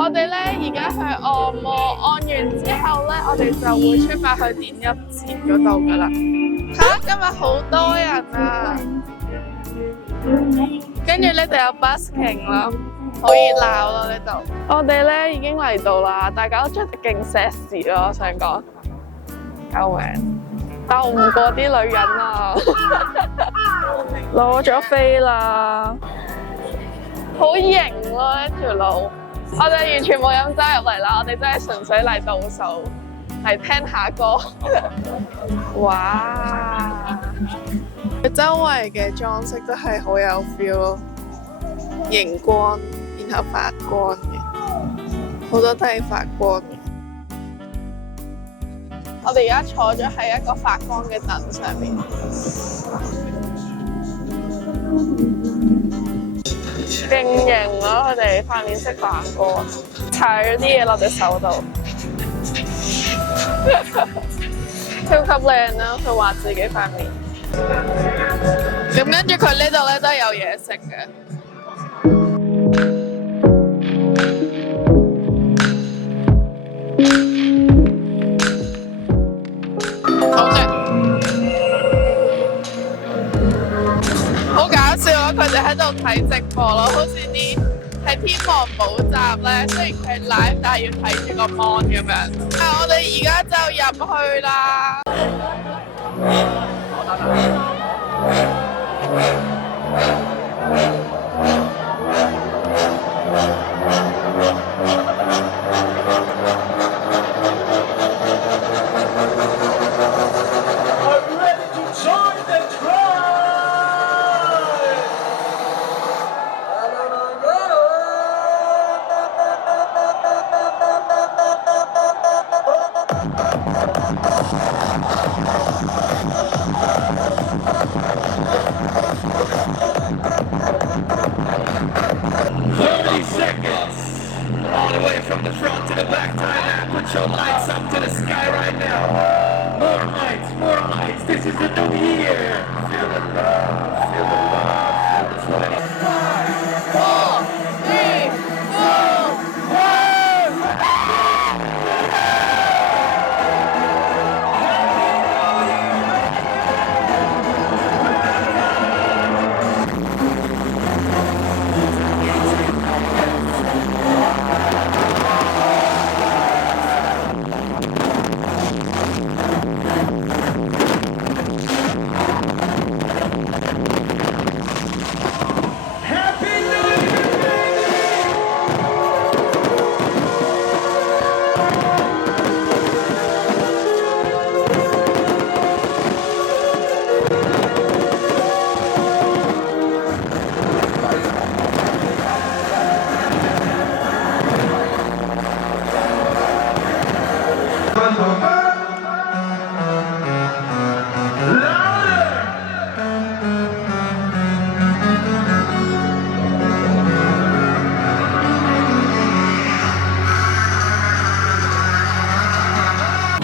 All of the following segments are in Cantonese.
我哋咧而家去按摩，按完之後咧，我哋就會出發去電音節嗰度噶啦。嚇！今日好多人啊！跟住呢度有 busking 啦，好熱鬧咯呢度。我哋咧已經嚟到啦，大家都着得勁 sexy 咯，我想講。救命！鬥唔過啲女人啊！攞咗飛啦，好型咯呢條路。我哋完全冇飲酒入嚟啦，我哋真係純粹嚟倒數，嚟聽下歌。哇！佢周圍嘅裝飾都係好有 feel 咯，熒光，然後發光嘅，好多都係發光嘅。我哋而家坐咗喺一個發光嘅凳上面，勁型咯！佢哋塊面識反光，搽咗啲嘢落隻手度，超級靚啦！佢畫自己塊面。咁跟住佢呢度咧都係有嘢食嘅。好食，好搞笑啊！佢哋喺度睇直播咯，好似啲係天王補習咧，雖然佢係 live，但係要睇住個 mon 咁樣。我哋而家就入去啦。All the way from the front to the back, Thailand. Put your lights up to the sky right now. More lights, more lights. This is the new year. Feel the love, feel the love, feel the flame. 5, 4, 3,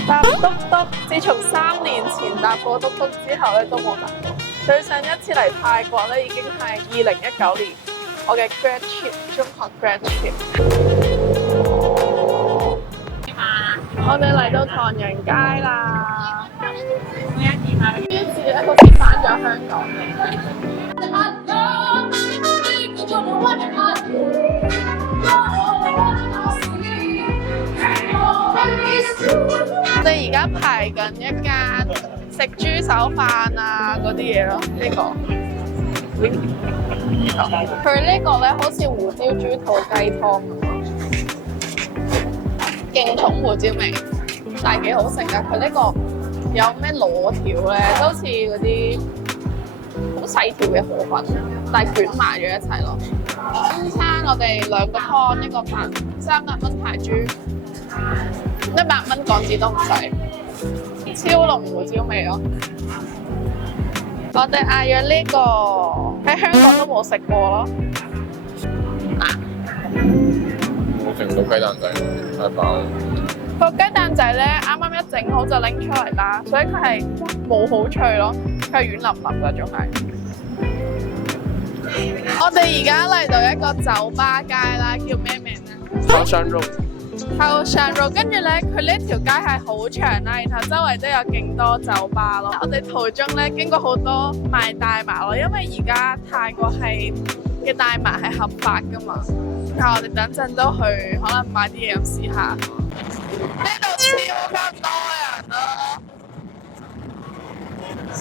搭篤篤，自從3年前搭過篤篤之後咧，都冇搭過。對上一次嚟泰國咧，已經係2019年，我嘅 grad trip， 中學 grad trip。我哋嚟到唐人街啦，呢一次咧好似返咗香港嚟。我哋而家排緊一間食豬手飯啊嗰啲嘢咯，呢個佢呢個咧好似胡椒豬肚雞湯咁咯，勁重胡椒味，但係幾好食噶。佢呢個有咩螺條咧，都好似嗰啲好細條嘅河粉，但係捲埋咗一齊咯。中餐我哋2個湯，一個飯，300蚊泰銖，100蚊港紙都唔使，超濃胡椒味咯。我哋嗌咗呢個喺香港都冇食過咯。冇食到雞蛋仔，太飽。個雞蛋仔咧，啱啱一整好就拎出嚟啦，所以佢係冇好脆咯，佢係軟腍腍㗎，仲係。我哋而家嚟到一個酒吧街啦，叫咩名咧？靠山肉，後上路，跟住咧，佢呢條街係好長啦，然後周圍都有勁多酒吧咯。我哋途中咧經過好多賣大麻咯，因為而家泰國嘅大麻係合法噶嘛。然後我哋等陣都去，可能買啲嘢咁試下。呢度超級多人咯，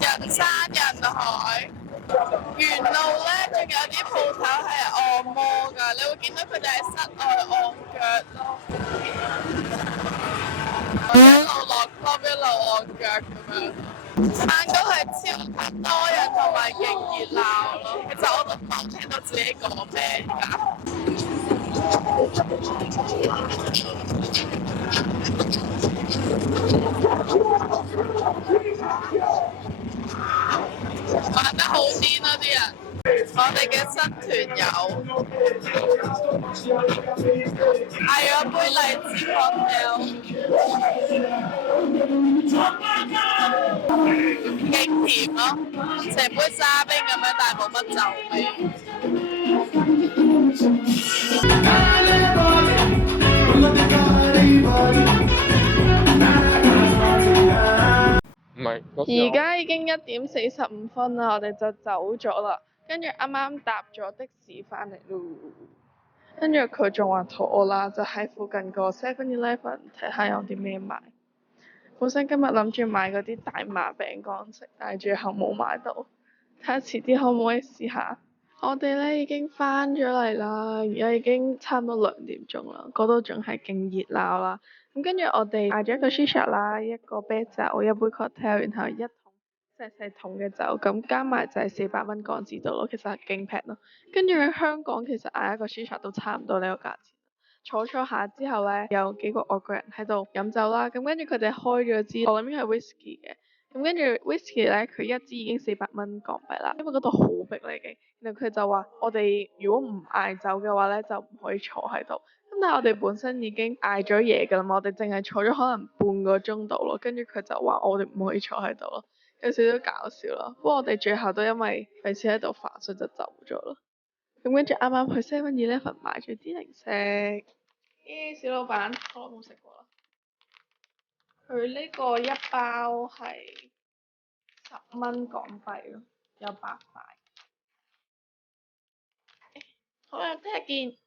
人山人海。沿路咧仲有啲鋪頭係按摩㗎，你會見到佢哋喺室外按腳咯。一路落 club 一路按腳咁樣，曼谷係超級多人同埋勁熱鬧咯。其實我都唔好聽到自己講咩㗎。玩得好癲啊啲人！我哋嘅新團友嗌咗杯荔枝 cocktail，勁甜咯，成杯沙冰咁樣，但係冇乜酒味。唔係。而家已經1:45啦，我哋就走咗啦。跟住啱啱搭咗的士翻嚟咯。跟住佢仲話肚餓啦，就喺附近個 7-Eleven 睇下有啲咩買。本身今日諗住買嗰啲大麻餅乾食，但係最後冇買到。睇下遲啲可唔可以試下。我哋咧已經翻咗嚟啦，而家已經差唔多2點鐘啦，嗰度仲係勁熱鬧啦。咁跟住我哋嗌咗一個 shisha 啦，一個啤酒，一杯 cocktail，然後一桶細桶嘅酒，咁加埋就係400蚊港紙度咯，其實係勁平咯。跟住喺香港其實嗌一個 shisha 都差唔多呢個價錢。坐下之後咧，有幾個外國人喺度飲酒啦，咁跟住佢哋開咗支，我諗應該係 whisky 嘅。咁跟住 whisky 咧，佢一支已經400蚊港幣啦，因為嗰度好逼啦已經。然後佢就話：我哋如果唔嗌酒嘅話咧，就唔可以坐喺度。咁但係我哋本身已經嗌咗嘢㗎啦嘛，我哋淨係坐咗可能半個鐘度咯。跟住佢就話我哋唔可以坐喺度咯，有少少搞笑咯。不過我哋最後都因為費事喺度煩，所以就走咗咯。咁跟住啱啱去 7-Eleven 買咗啲零食。小老闆，我都冇食過啦。佢呢個一包係10蚊港幣咯，有8塊。好啦，聽日見。